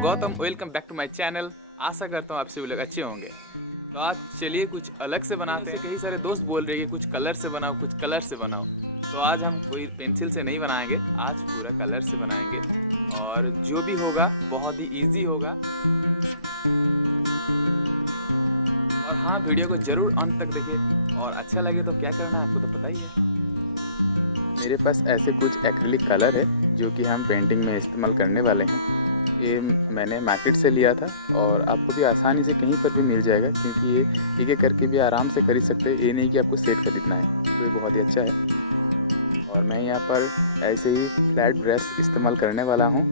Gautam, welcome back to my channel. आशा करता हूँ आप सभी लोग अच्छे होंगे। तो आज चलिए कुछ अलग से बनाते हैं। कई सारे दोस्त बोल रहे हैं कि कुछ कलर से बनाओ, कुछ कलर से बनाओ। तो आज हम कोई पेंसिल से नहीं बनाएंगे, आज पूरा कलर से बनाएंगे और जो भी होगा बहुत ही इजी होगा। और हाँ, वीडियो को ज़रूर अंत तक देखिए और अच्छा लगे तो क्या करना है आपको तो पता ही है। मेरे पास ऐसे कुछ एक्रिलिक कलर है जो कि हम पेंटिंग में इस्तेमाल करने वाले हैं। ये मैंने मार्केट से लिया था और आपको भी आसानी से कहीं पर भी मिल जाएगा, क्योंकि ये एक एक करके भी आराम से खरीद सकते हैं। ये नहीं कि आपको सेट खरीदना है, तो ये बहुत ही अच्छा है। और मैं यहाँ पर ऐसे ही फ्लैट ब्रश इस्तेमाल करने वाला हूँ।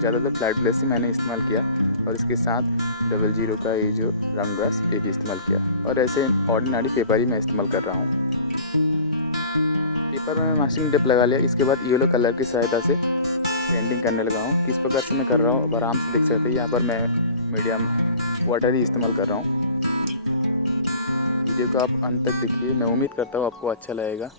ज़्यादातर फ्लैट ब्रश ही मैंने इस्तेमाल किया और इसके साथ 00 का ये जो राउंड ब्रश ये भी इस्तेमाल किया। और ऐसे ऑर्डिनरी पेपर ही मैं इस्तेमाल कर रहा हूँ। पेपर में मास्किंग टेप लगा लिया। इसके बाद येलो कलर की सहायता से पेंटिंग करने लगा हूँ। किस प्रकार से मैं कर रहा हूँ अब आराम से देख सकते हैं। यहाँ पर मैं मीडियम वाटर ही इस्तेमाल कर रहा हूँ। वीडियो को आप अंत तक देखिए, मैं उम्मीद करता हूँ आपको अच्छा लगेगा।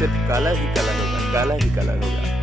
सिर्फ कलर ही कलर होगा, कलर ही कलर होगा।